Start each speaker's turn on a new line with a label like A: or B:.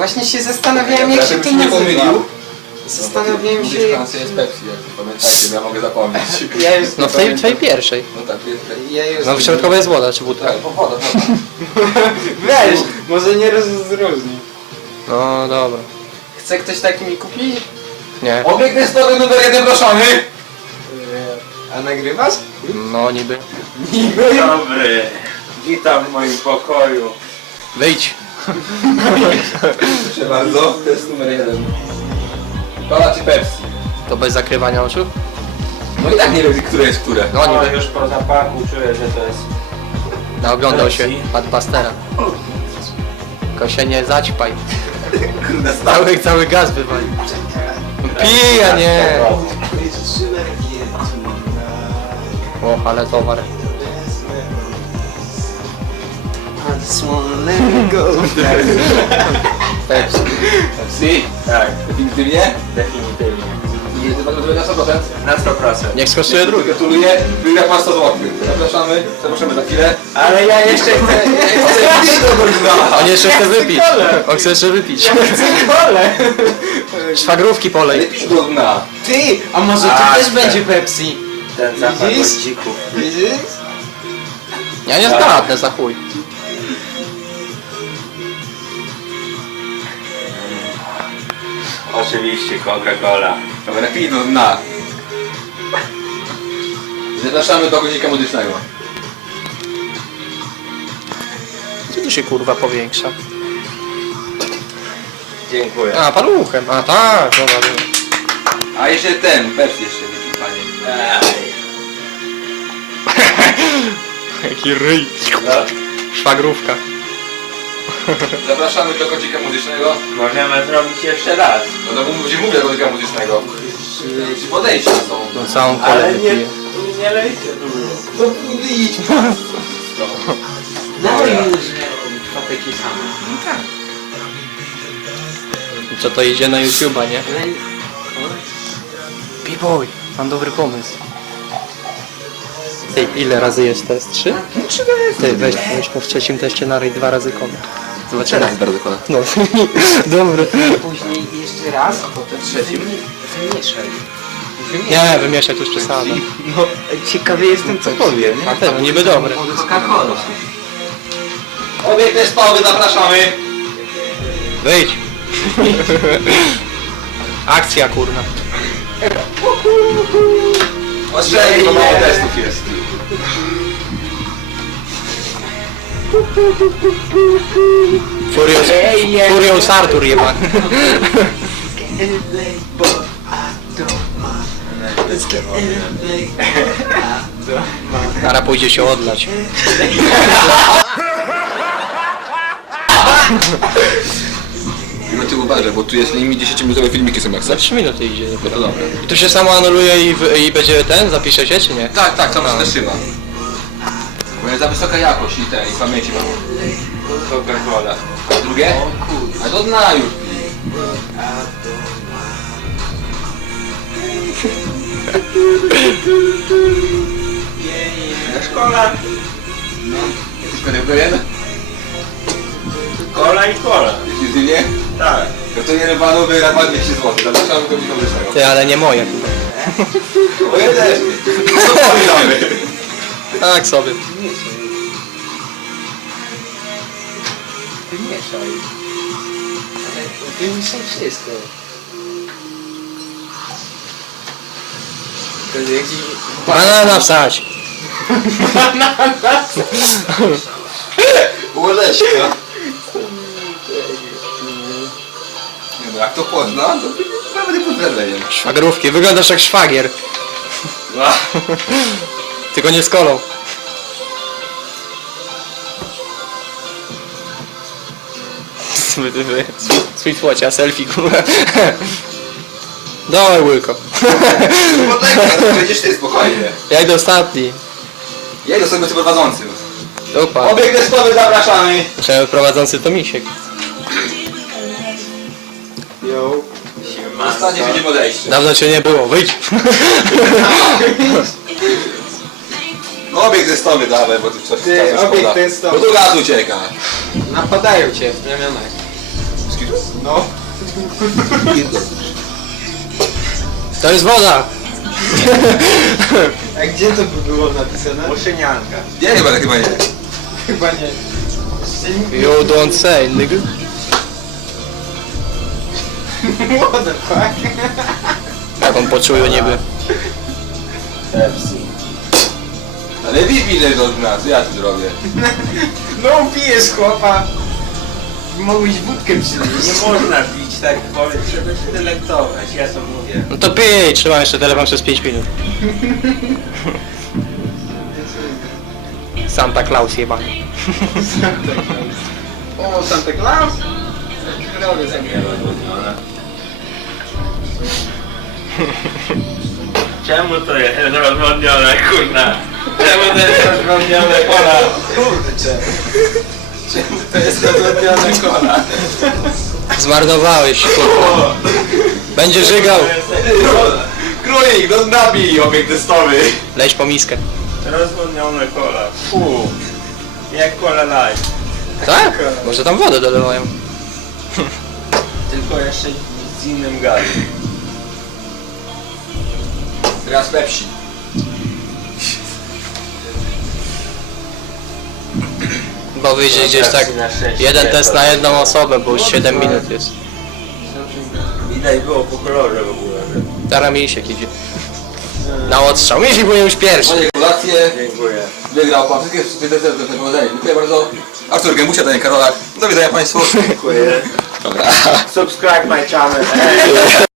A: Właśnie się zastanawiałem, jak się to
B: nie
A: nazywa.
B: pomylił.
A: Zastanawiałem się...
B: Francja jest Pepsi, jak pamiętajcie, bo ja mogę zapomnieć.
A: Ja już
C: No w tej twojej pierwszej.
B: No tak, jest.
A: Ja już...
C: No w środkowej jest woda czy wódka.
B: Tak, woda.
A: Weź, może nie rozróżni.
C: No dobra.
A: Chce ktoś taki mi kupić?
C: Nie.
B: Obiekt testowy numer 1 proszony.
A: A nagrywasz?
C: No niby.
A: Niby.
D: Dobry, witam w moim pokoju.
C: Wyjdź.
B: Proszę bardzo, test numer 1. Cola czy Pepsi?
C: To bez zakrywania oczu?
B: No i tak nie wiem, które jest które.
C: No
D: No
C: niby.
D: już po zapachu czuję, że to jest...
C: No oglądał się Padpastera. Tylko się nie zaćpaj.
B: Kurde, stały.
C: Cały gaz wywali. Pij, a nie. O, ale towar. Pepsi.
B: Pepsi?
D: Tak,
B: Definitywnie?
D: definitywnie.
B: I to będzie na 100%?
D: Na 100%.
C: Niech skosztuje drugi.
B: Gratuluję. Wygrał pan 100 zł. Zapraszamy za chwilę.
A: Ale ja jeszcze chcę...
C: On jeszcze chce wypić. On chce jeszcze wypić.
A: Kole!
C: Szwagrówki polej.
B: Lepiej do dna.
A: Ty, a może
D: A,
A: to też
D: tak.
A: będzie Pepsi?
D: Ten zapach
A: Widzisz?
D: od dzików.
A: Widzisz?
C: Ja nie zgadnę za chuj.
D: Oczywiście Coca-Cola.
B: Dobra, lepiej do dna. Zapraszamy do guzik muzycznego.
C: Co tu się kurwa powiększa?
D: Dziękuję.
C: A, paluchem. A tak, dobra. dobra.
B: A jeszcze ten, Pepsi jeszcze wypij, panie.
C: Jaki ryj.
D: No,
C: Szwagrówka.
B: Zapraszamy do kocika muzycznego.
D: możemy zrobić jeszcze raz.
B: No to będzie mówię do kocika muzycznego. Czy podejścia są?
C: No całą kolę
D: Ale nie,
C: wypiję.
D: nie lejcie dużo.
B: No idź.
A: No i już to takie same.
C: Co to idzie na YouTube'a, nie? B-boy, mam dobry pomysł. Ty, ile razy jest test? 3? 3 Ty, weź mu w trzecim teście naryj 2 razy koniec. Zobaczymy.
B: bardzo kona.
C: No, dobry.
A: Później jeszcze raz, po to trzecim wymieszaj.
C: Nie, wymieszać już przesada.
A: No, ciekawy jestem co powie, nie?
C: A ty, no niby dobre.
A: Coca-Cola.
B: Obiekt testowy, zapraszamy.
C: Wyjdź. Akcja, kurna.
B: Ostrzegaj, bo mało testów jest.
C: Furious Artur jebany. Teraz pójdzie się odlać.
B: No ty uważaj, bo tu jest linii 10-minutowe filmiki są jak
C: Za
B: chcesz.
C: 3 minuty idzie
B: No
C: dopiero.
B: to dobra.
C: I to się samo anuluje i będzie ten? Zapisze się czy nie?
B: Tak, tak, tam się też trzyma. Bo jest za wysoka jakość i ten, i pamięci mam.
D: Coca-Cola.
B: A drugie? A do dna już.
D: Też cola.
B: Jesteś pewien?
D: Cola i cola.
B: Decyzyjnie?
D: Tak.
B: No to jeden panu wygra 200 zł. Zapraszamy do guzik muzycznego.
C: Ty, ale nie moje.
B: O ja też. Co pamiętamy?
C: Tak sobie.
A: Wymieszaj. Ale wymieszaj wszystko. To jest jakiś...
C: Banana wsadź.
B: Łoleśka. Nie no, jak to pozna, to nawet nie pod wrażeniem.
C: Szwagrówki, wyglądasz jak szwagier. Tylko nie z kolą. Sweet Watcha, selfie kurwa. Dawaj łyko.
B: Przecież ty spokojnie.
C: Ja idę ostatni.
B: Ja idę sobie prowadzącym.
C: Dupa.
B: Obiekt testowy, zapraszamy.
C: Przynajmniej prowadzący to misiek.
A: Yo.
B: Ostatnie będzie podejście.
C: Dawno cię nie było, wyjdź.
B: No obiekt testowy dawaj, bo tu coś
A: Ty,
B: czasu
A: obiekt
B: szkoda.
A: testowy.
B: Bo tu gaz ucieka.
A: Napadają cię w ramionach.
B: kitu?
A: No.
C: To jest woda!
A: A gdzie to by było napisane?
D: Muszynianka.
B: Nie, chyba nie.
A: Chyba nie. Jeszcze nikt
C: You don't say, nigga.
A: What the fuck?
C: Jak on poczuł niby.
D: Pepsi.
B: Ale wypij to od nas, ja to zrobię.
A: No pijesz chłopa. Mogłeś wódkę przynieść.
D: Nie można pić tak wolę, trzeba się delektować, ja to mówię.
C: No to pij, trzymam jeszcze telefon przez 5 minut. Santa Claus jebany.
A: O, Santa Claus? Robię za
D: Nie rozwodnione. Czemu to jest rozwodnione, kurna? Czemu to jest rozwodnione, kola?
A: Kurczę. Czemu to jest rozrobione kola?
C: Zmarnowałeś, kurwa. Będzie żygał.
B: Królik, no nabij obiekt testowy.
C: Leć po miskę.
D: Rozwodnione kola. Fu. Jak kola light.
C: Tak? Może tam wodę dolewają.
D: Tylko jeszcze z innym gazem.
B: Teraz Pepsi.
C: Bo wyjdzie gdzieś tak jeden test na jedną osobę, bo już 7 minut jest.
D: Widać było po kolorze w ogóle.
C: Teraz Misiek idzie. Na odstrzał. Misiek powinien już pierwszy.
B: Moje gratulacje.
D: Dziękuję.
B: Wygrał pan wszystkie powodzenie. Dziękuję bardzo. Artur Gębusia, Daniel Karolak. Do widzenia Państwu.
D: Dziękuję.
B: Dobra.
D: Subscribe my channel.